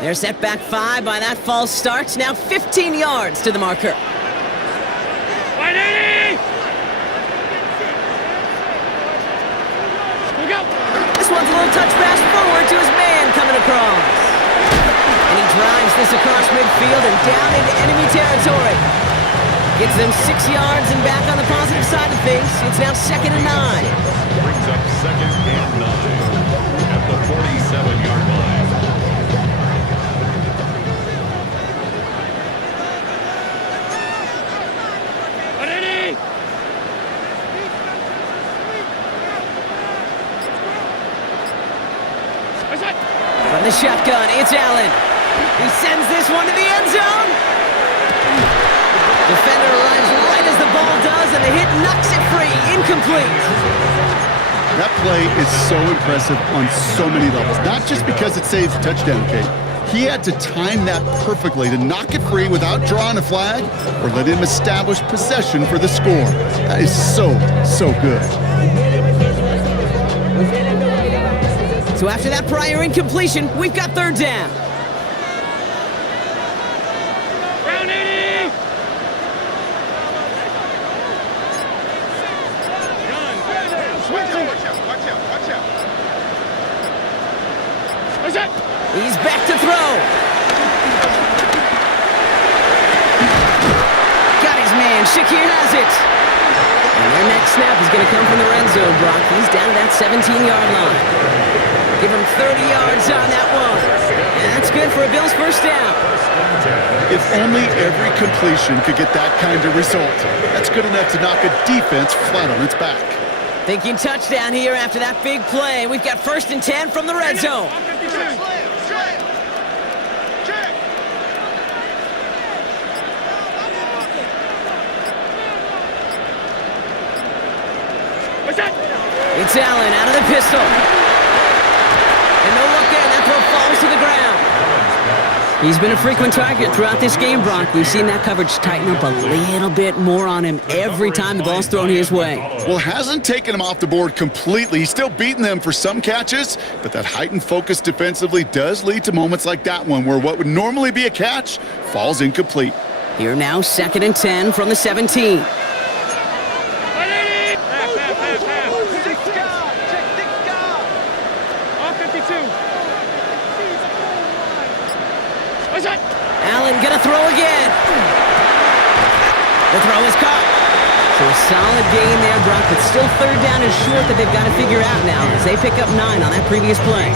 They're set back 5 by that false start. Now 15 yards to the marker. 180! We go! This one's a little touch pass forward to his man coming across. And he drives this across midfield and down into enemy territory. Gets them 6 yards and back on the positive side of things. It's now 2nd and 9. Brings up 2nd and 9 at the 47-yard line. From the shotgun, it's Allen. He sends this one to the end zone. Defender arrives right as the ball does, and the hit knocks it free. Incomplete. That play is so impressive on so many levels, not just because it saves a touchdown, Kate. He had to time that perfectly to knock it free without drawing a flag or let him establish possession for the score. That is so good. So after that prior incompletion, we've got 3rd down. Round 80! Watch out! He's back to throw. Got his man. Shakir has it. And their next snap is going to come from the red zone, Brock. He's down to that 17-yard line. Give him 30 yards on that one. And that's good for a Bills first down. If only every completion could get that kind of result. That's good enough to knock a defense flat on its back. Thinking touchdown here after that big play. We've got 1st and 10 from the red zone. It's Allen out of the pistol. And no look there, that throw falls to the ground. He's been a frequent target throughout this game, Brock. We've seen that coverage tighten up a little bit more on him every time the ball's thrown his way. Well, hasn't taken him off the board completely. He's still beating them for some catches, but that heightened focus defensively does lead to moments like that one where what would normally be a catch falls incomplete. Here now, 2nd and 10 from the 17. Allen gonna throw again. The throw is caught. So a solid gain there, Brock, but still 3rd down and short that they've got to figure out now as they pick up 9 on that previous play.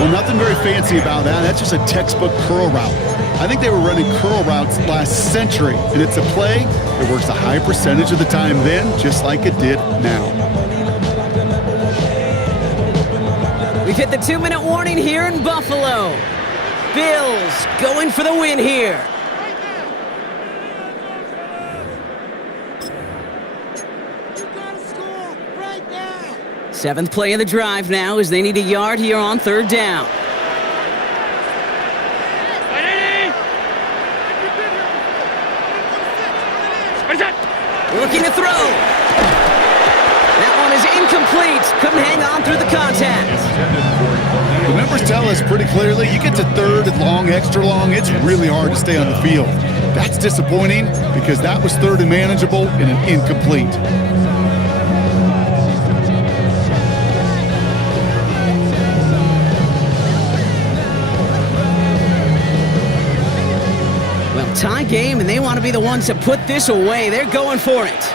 Well, nothing very fancy about that. That's just a textbook curl route. I think they were running curl routes last century, and it's a play that works a high percentage of the time then, just like it did now. We've hit the 2-minute warning here in Buffalo. Bills going for the win here. You gotta score right now. 7th play of the drive now as they need a yard here on 3rd down. Looking to throw. That one is incomplete. Couldn't hang on through the contact. The numbers tell us pretty clearly, you get to 3rd and long, extra long, it's really hard to stay on the field. That's disappointing because that was 3rd and manageable and an incomplete. Well, tie game, and they want to be the ones to put this away. They're going for it.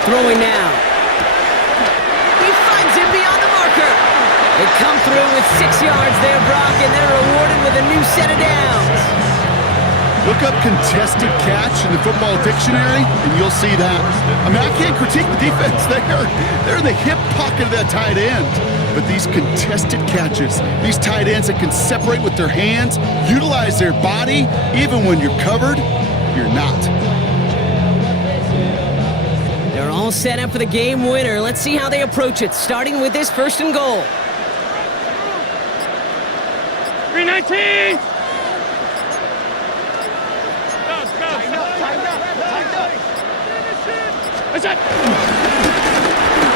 Throwing now. He finds him beyond the marker. They come through with 6 yards there, Brock, and they're rewarded with a new set of downs. Look up contested catch in the football dictionary, and you'll see that. I mean, I can't critique the defense. They're in the hip pocket of that tight end. But these contested catches, these tight ends that can separate with their hands, utilize their body, even when you're covered, you're not. They're all set up for the game winner. Let's see how they approach it, starting with this 1st and goal. 319! What's that?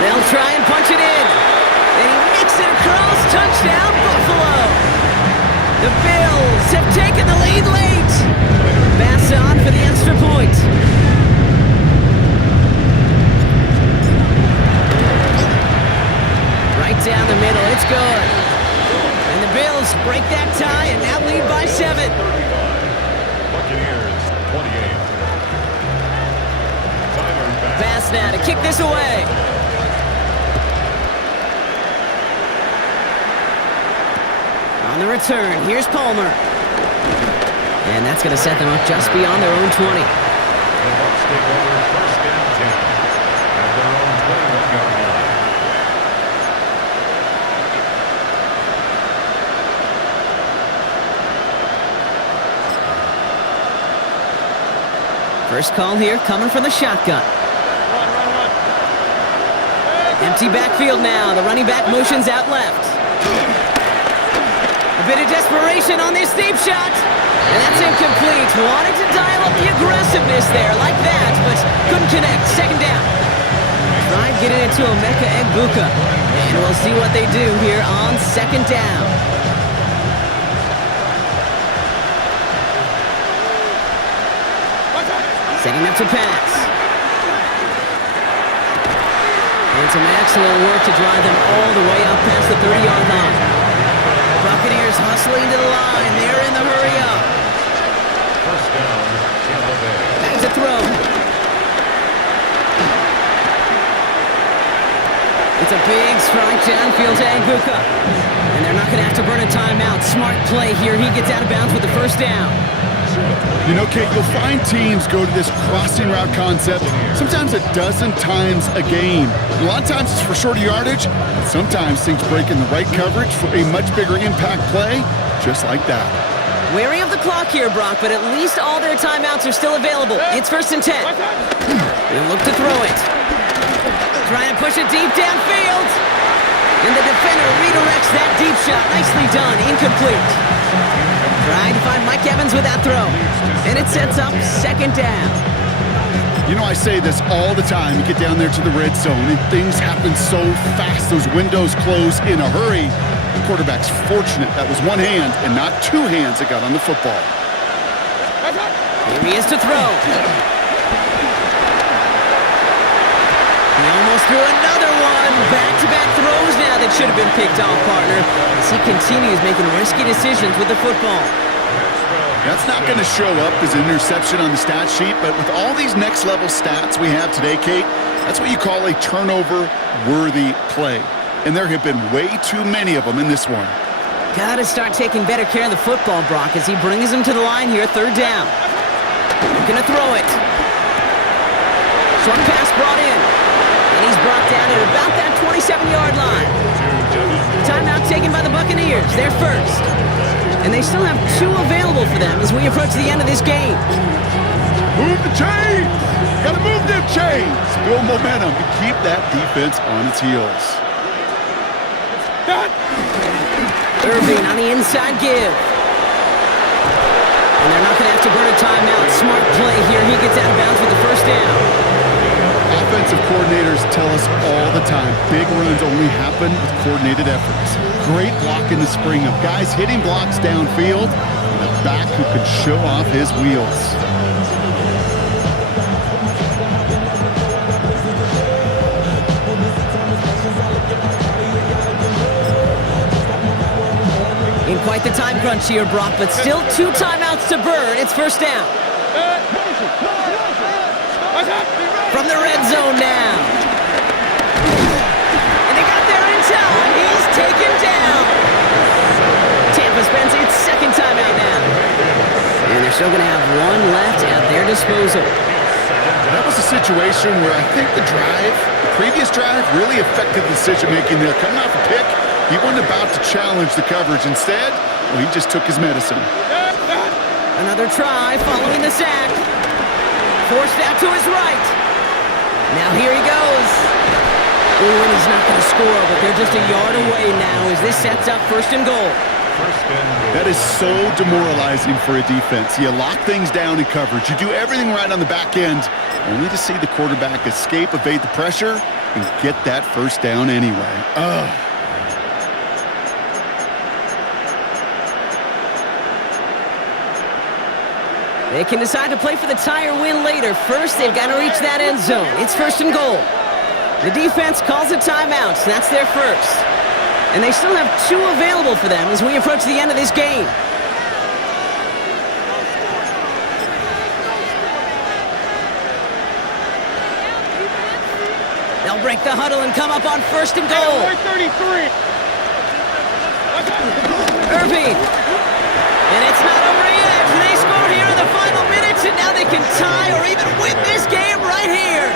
They'll try and punch it in. And he makes it across. Touchdown, Buffalo. The Bills have taken the lead late. Pass on for the extra point. Right down the middle. It's good. And the Bills break that tie and now lead by 7. Buccaneers 28. Pass now to kick this away. On the return, here's Palmer. And that's going to set them up just beyond their own 20. The Bucs take over first and 10 at their own 21-yard line. First call here coming from the shotgun. Empty backfield now. The running back motions out left. A bit of desperation on this deep shot. And that's incomplete. Wanted to dial up the aggressiveness there like that, but couldn't connect. Second down. Tried getting it to S1Wk11. And we'll see what they do here on second down. Setting up to pass. And some excellent work to drive them all the way up past the 30-yard line. Buccaneers hustling to the line. They're in the hurry up. First down, Tampa Bay. Back to throw. It's a big strike downfield to S1Wk11. And they're not going to have to burn a timeout. Smart play here. He gets out of bounds with the first down. You know, Kate, you'll find teams go to this crossing route concept sometimes a dozen times a game. A lot of times it's for shorter yardage, but sometimes things break in the right coverage for a much bigger impact play, just like that. Wary of the clock here, Brock, but at least all their timeouts are still available. It's first and 10. They'll look to throw it. Trying to push it deep downfield. And the defender redirects that deep shot. Nicely done. Incomplete. Trying to find Mike Evans with that throw. And it sets up second down. You know, I say this all the time. You get down there to the red zone, and things happen so fast. Those windows close in a hurry. The quarterback's fortunate that was one hand and not two hands that got on the football. Here he is to throw. He almost threw another one. Back-to-back throws now that should have been picked off, partner, as he continues making risky decisions with the football. That's not going to show up as an interception on the stat sheet, but with all these next-level stats we have today, Kate, that's what you call a turnover-worthy play. And there have been way too many of them in this one. Got to start taking better care of the football, Brock, as he brings him to the line here, third down. Going to throw it. Short pass brought in. And he's brought down at about that 27-yard line. Timeout taken by the Buccaneers. They're first. And they still have 2 available for them as we approach the end of this game. Move the chains! Gotta move them chains! Build momentum to keep that defense on its heels. Irving on the inside give. And they're not going to have to burn a timeout. Smart play here. He gets out of bounds with the first down. Offensive coordinators tell us all the time, big runs only happen with coordinated efforts. Great block in the spring of guys hitting blocks downfield and a back who can show off his wheels. In quite the time crunch here, Brock, but still 2 timeouts to burn. It's first down. From the red zone now. And they got there in time. He's taken down. Tampa spends its second timeout now. And they're still going to have 1 left at their disposal. That was a situation where I think the previous drive, really affected the decision-making there. Coming off a pick, he wasn't about to challenge the coverage. Instead, well, he just took his medicine. Another try following the sack. Forced out to his right. Now here he goes. Ooh, and he's not going to score, but they're just a yard away now as this sets up first and goal. first and goal. That is so demoralizing for a defense. You lock things down in coverage. You do everything right on the back end, only to see the quarterback escape, evade the pressure, and get that first down anyway. Ugh. They can decide to play for the tire win later. First, they've got to reach that end zone. It's first and goal. The defense calls a timeout. So that's their first. And they still have 2 available for them as we approach the end of this game. They'll break the huddle and come up on first and goal. 133. Irving. And it's not over yet. They score here in the final minutes, and now they can tie or even win this game right here.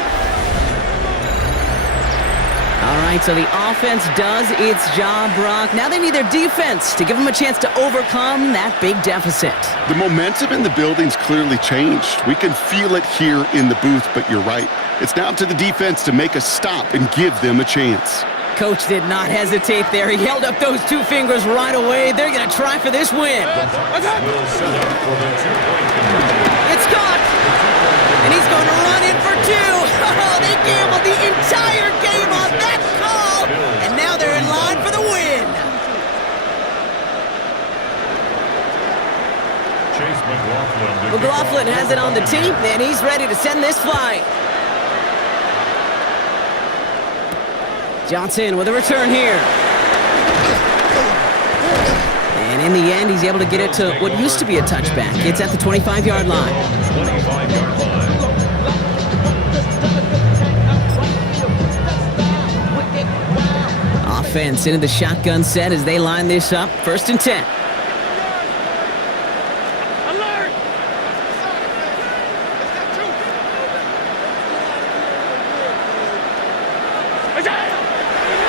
All right, so the offense does its job, Brock. Now they need their defense to give them a chance to overcome that big deficit. The momentum in the building's clearly changed. We can feel it here in the booth, but you're right. It's now up to the defense to make a stop and give them a chance. Coach did not hesitate there. He held up those 2 fingers right away. They're going to try for this win. Will set up for the 2-point conversion. It's caught. And he's going to run in for 2. Oh, they gambled the entire game on that call. And now they're in line for the win. Chase McLaughlin. McLaughlin has it on the tee, and he's ready to send this flight. Johnson with a return here. And in the end, he's able to get it to what used to be a touchback. It's at the 25-yard line. 25-yard line. Offense into the shotgun set as they line this up. First and 10. Alert!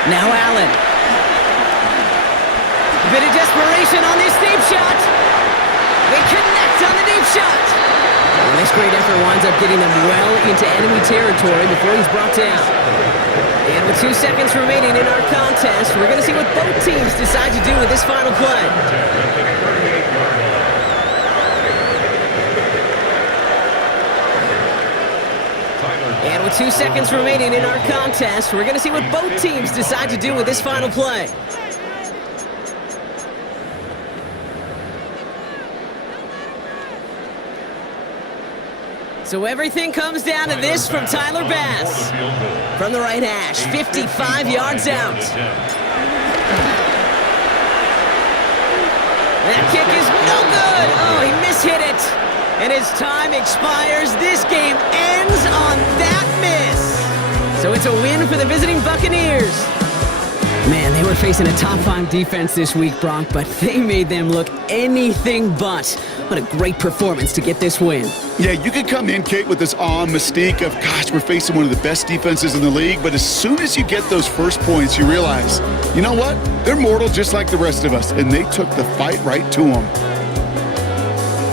Now Allen. A bit of desperation on this deep shot. They connect on the deep shot. And this great effort winds up getting them well into enemy territory before he's brought down. And with 2 seconds remaining in our contest, we're going to see what both teams decide to do with this final play. And with 2 seconds remaining in our contest, we're going to see what both teams decide to do with this final play. So everything comes down to this from Tyler Bass. From the right hash, 55 yards out. That kick is no good. Oh, he mishit it. And his time expires. This game ends on that miss. So it's a win for the visiting Buccaneers. Man, they were facing a top-5 defense this week, Brock, but they made them look anything but. What a great performance to get this win. Yeah, you could come in, Kate, with this awe and mystique of, gosh, we're facing one of the best defenses in the league, but as soon as you get those first points, you realize, you know what? They're mortal just like the rest of us, and they took the fight right to them.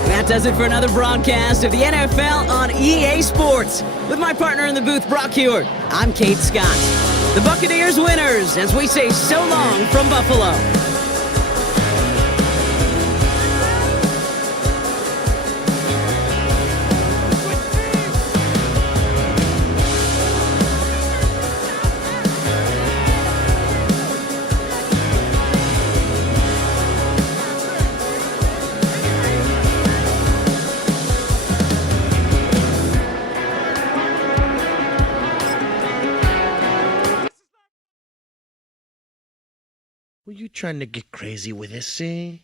That does it for another broadcast of the NFL on EA Sports. With my partner in the booth, Brock Hewitt, I'm Kate Scott. The Buccaneers winners, as we say so long from Buffalo. Were you trying to get crazy with this, eh?